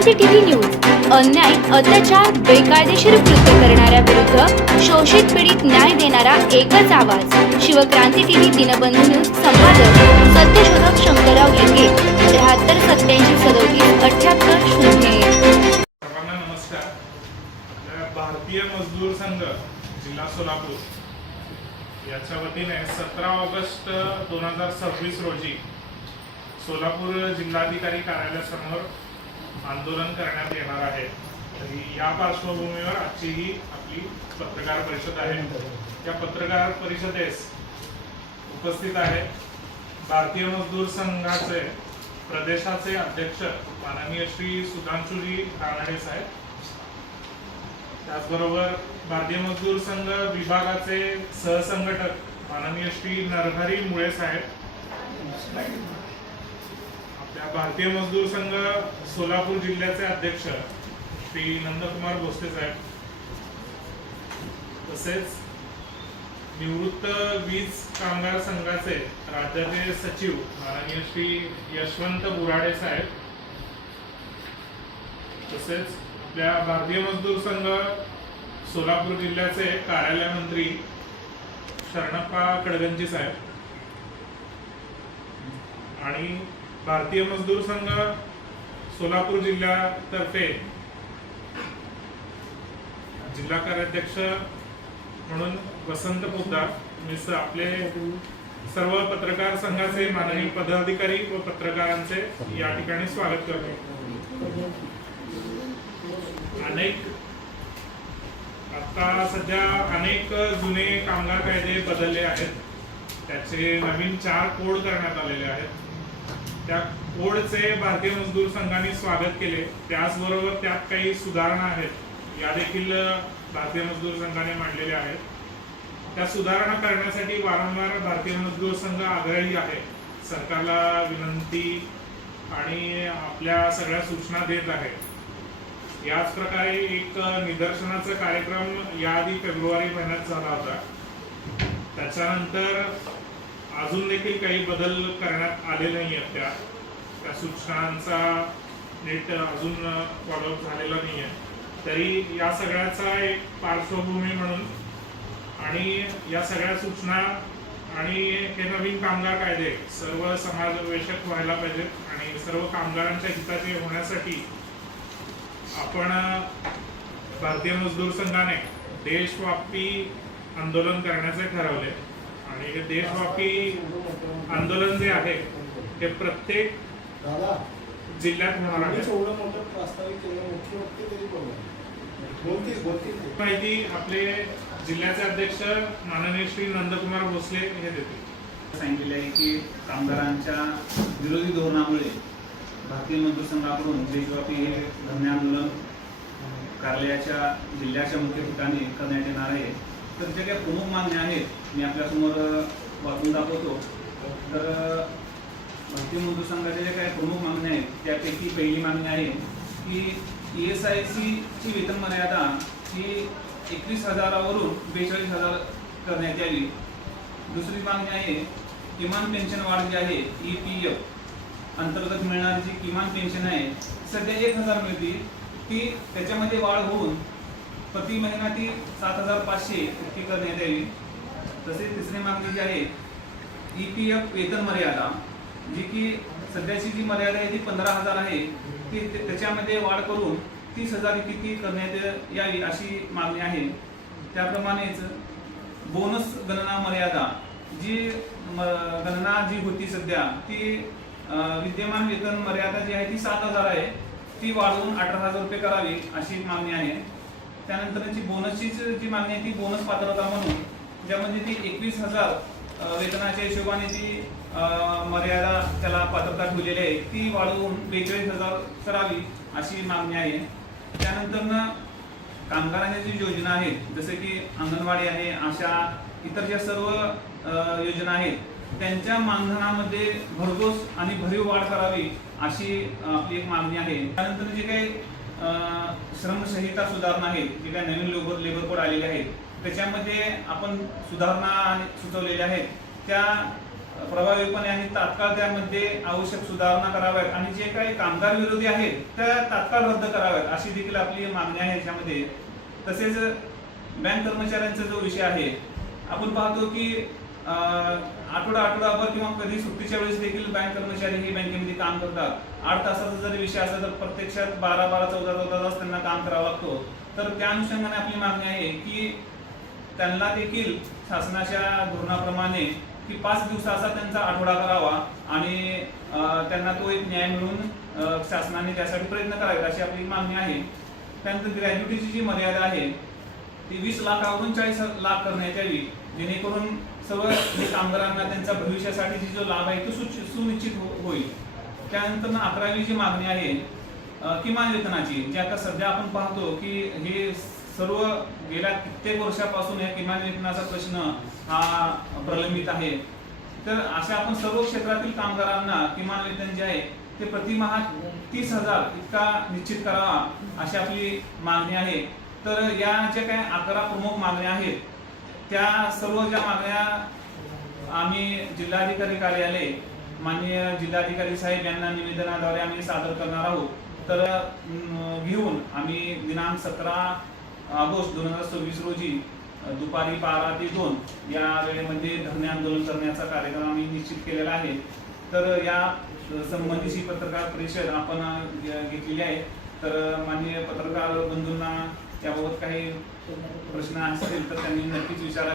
Shivkranti TV news अन्याय, अत्याचार, बेकायदेशीर कृत्य करणाऱ्या विरुद्ध शोषित पीडित न्याय देणारा एकच आवाज। शिवक्रांती टीव्ही दिनबंधू न्यूज संपादक सत्यशोधक शंकरराव लिंगे 73 87 37 78 0। सर्वांना नमस्कार। भारतीय मजदूर संघ जिल्हा सोलापूर याच्या वतीने 17 ऑगस्ट 2026 रोजी सोलापूर जिल्हाधिकारी कार्यालयासमोर आंदोलन करण्यात येणार आहे। तरी या पार्श्वभूमीवर आजची ही आपली पत्रकार परिषद आहे। या पत्रकार परिषदेस उपस्थित आहे भारतीय मजदूर संघाचे प्रदेशाचे अध्यक्ष माननीय श्री सुधांशुजी रानडे साहेब, त्याचबरोबर भारतीय मजदूर संघ विभागाचे सहसंघटक माननीय श्री नरहरी मुळे साहेब, आपल्या भारतीय मजदूर संघ सोलापूर जिल्ह्याचे अध्यक्ष श्री नंदकुमार भोसले साहेब, तसेच निवृत्त वीज कामगार संघाचे राज्याचे सचिव माननीय श्री यशवंत बुराडे साहेब, तसेच आपल्या भारतीय मजदूर संघ सोलापूर जिल्ह्याचे कार्यालय मंत्री शरणप्पा कडगंजी साहेब आणि भारतीय मजदूर संघ सोलापूर जिल्ह्यातर्फे जिल्हा कार्याध्यक्ष म्हणून वसंत पोद्दार, आपले सर्व पत्रकार संघाचे माननीय पदाधिकारी व पत्रकारांचे या ठिकाणी स्वागत करतो। आता सध्या अनेक जुने कामगार कायदे बदलले आहेत, त्याचे नवीन 4 कोड करण्यात आलेले आहेत। त्या कोडचे भारतीय मजदूर संघाने स्वागत केले, त्याचबरोबर त्यात काही सुधारणा आहेत या देखील भारतीय मजदूर संघाने मांडलेल्या आहेत। त्या सुधारणा करण्यासाठी वारंवार भारतीय मजदूर संघ आग्रही आहे, सरकारला विनंती आणि आपल्या सगळ्या सूचना देत आहे। याच प्रकारे एक निदर्शनाचा कार्यक्रम याआधी फेब्रुवारी महिन्यात झाला होता। त्याच्यानंतर अजून देखील काही बदल करण्यात आले नाही आहेत। त्या सूचनांचा नीट अजून फॉलोअप झालेला नाही आहे। तरी या सगळ्याचा एक पार्श्वभूमी म्हणून आणि या सगळ्या सूचना आणि हे नवीन कामगार कायदे सर्व समाजवेशक व्हायला पाहिजेत आणि सर्व कामगारांच्या हिताचे होण्यासाठी आपण भारतीय मजदूर संघाने देशव्यापी आंदोलन करण्याचे ठरवले आणि हे देशव्यापी आंदोलन जे आहे ते प्रत्येक जिल्ह्यात होणार आहे। माहिती आपले जिल्ह्याचे अध्यक्ष माननीय श्री नंदकुमार भोसले हे देतील। सांगितले आहे की कामगारांच्या विरोधी धोरणामुळे भारतीय मजदूर संघाकडून देशव्यापी हे धरणे आंदोलन कार्यालयाच्या जिल्ह्याच्या मुख्य ठिकाणी करण्यात येणार आहे। तर जे काही प्रमुख मागण्या आहेत मी आपल्यासमोर वाचून दाखवतो। तर भारतीय मजदूर संघाच्या ज्या काही प्रमुख मागण्या आहेत त्यापैकी पहिली मागणी आहे की ESIC ची वेतन मर्यादा ही 21,000 वरून 42,000 करण्यात यावी। दुसरी मागणी आहे किमान पेन्शन वाढ जी आहे EPF अंतर्गत मिळणारी जी किमान पेन्शन आहे सध्या 1,000 मिळते, ती त्याच्यामध्ये वाढ होऊन प्रति महिना ती 7,500 इतकी करण्यात यावी। तसेच तिसरी मागणी जी आहे EPF वेतन मर्यादा जी की सध्याची जी मर्यादा आहे ती 15,000 आहे, ती त्याच्यामध्ये वाढ करून 30,000 इतकी करण्यात यावी अशी मागणी आहे। त्याप्रमाणेच बोनस गणना मर्यादा जी गणना जी होती सध्या ती विद्यमान वेतन मर्यादा जी आहे ती 7,000 आहे, ती वाढवून 18,000 रुपये करावी अशी मागणी आहे। त्यानंतरची बोनसची जी मागणी आहे ती बोनस पात्रता म्हणून ज्यामध्ये ती 21,000 वेतनाच्या हिशोबाने ती मर्यादा त्याला पात्रता ठेवलेली आहे, ती वाढवून 42,000 करावी अशी मागणी आहे। त्यानंतर कामगारांच्या जी योजना आहेत जसे की अंगणवाडी आहे, अशा इतर ज्या सर्व योजना आहेत त्यांच्या मानधनामध्ये भरघोस आणि भरीव वाढ करावी अशी आपली एक मागणी आहे। त्यानंतर जे काही श्रमसंहिता सुधारणा आहेत, जे काही नवीन लेबर कोड आलेले आहेत त्याच्यामध्ये आपण सुधारणा सुचवलेल्या आहेत, त्या प्रभावीपणे आणि तात्काळ त्यामध्ये आवश्यक सुधारणा कराव्यात आणि जे काही कामगार विरोधी आहेत त्या तात्काळ रद्द कराव्यात अशी देखील आपली मागणी आहे याच्यामध्ये. तसेच बँक कर्मचाऱ्यांचा जो विषय आहे, आपण पाहतो की आठवडाभर किंवा कधी सुट्टीच्या वेळेस देखील बँक कर्मचारी हे बँकेमध्ये काम करतात. 8 तासाचा जरी विषय असला तर प्रत्यक्षात 12-14 तास त्यांना काम करावं लागतो. तर त्या अनुषंगाने आपली मागणी आहे की त्यांना देखील शासनाच्या धोरणाप्रमाणे की 5 दिवसाचा त्यांचा आठवडा करावा आणि त्यांना तो एक न्याय मिळून शासनाने त्यासाठी प्रयत्न करावेत अशी आपली मागणी आहे. त्यानंतर ग्रॅज्युटीची जी मर्यादा आहे ती 20 लाखावरून 40 लाख करण्यात यावी, जेणेकरून सर्व कामगारांना त्यांच्या भविष्यासाठी जो लाभ आहे तो सुनिश्चित होईल. त्यानंतर 11वी जी मागणी आहे किमान वेतनाची, जी आता सध्या आपण पाहतो की हे सर्व गेल्या कित्येक वर्षापासून या किमान वेतनाचा प्रश्न हा प्रलंबित आहे. तर अशा आपण सर्व क्षेत्रातील कामगारांना किमान वेतन जे आहे ते प्रतिमाह 30,000 इतका निश्चित करावा अशी आपली मागणी आहे. तर या ज्या काही 11 प्रमुख मागण्या आहेत त्या सर्व ज्या मागण्या आम्ही जिल्हाधिकारी कार्यालय माननीय जिल्हाधिकारी साहेब यांना निवेदनाद्वारे आम्ही सादर करणार आहोत. तर घेऊन आम्ही दिनांक 17 ऑगस्ट 2026 रोजी दुपारी 12 ते 2 या वेळेमध्ये धरणे आंदोलन करण्याचा कार्यक्रम आम्ही निश्चित केलेला आहे. तर या संबंधीची पत्रकार परिषद आपण घेतलेली आहे. तर माननीय पत्रकार बंधूंना याबाबत काही प्रश्न असतील तर त्यांनी नक्कीच विचारावे.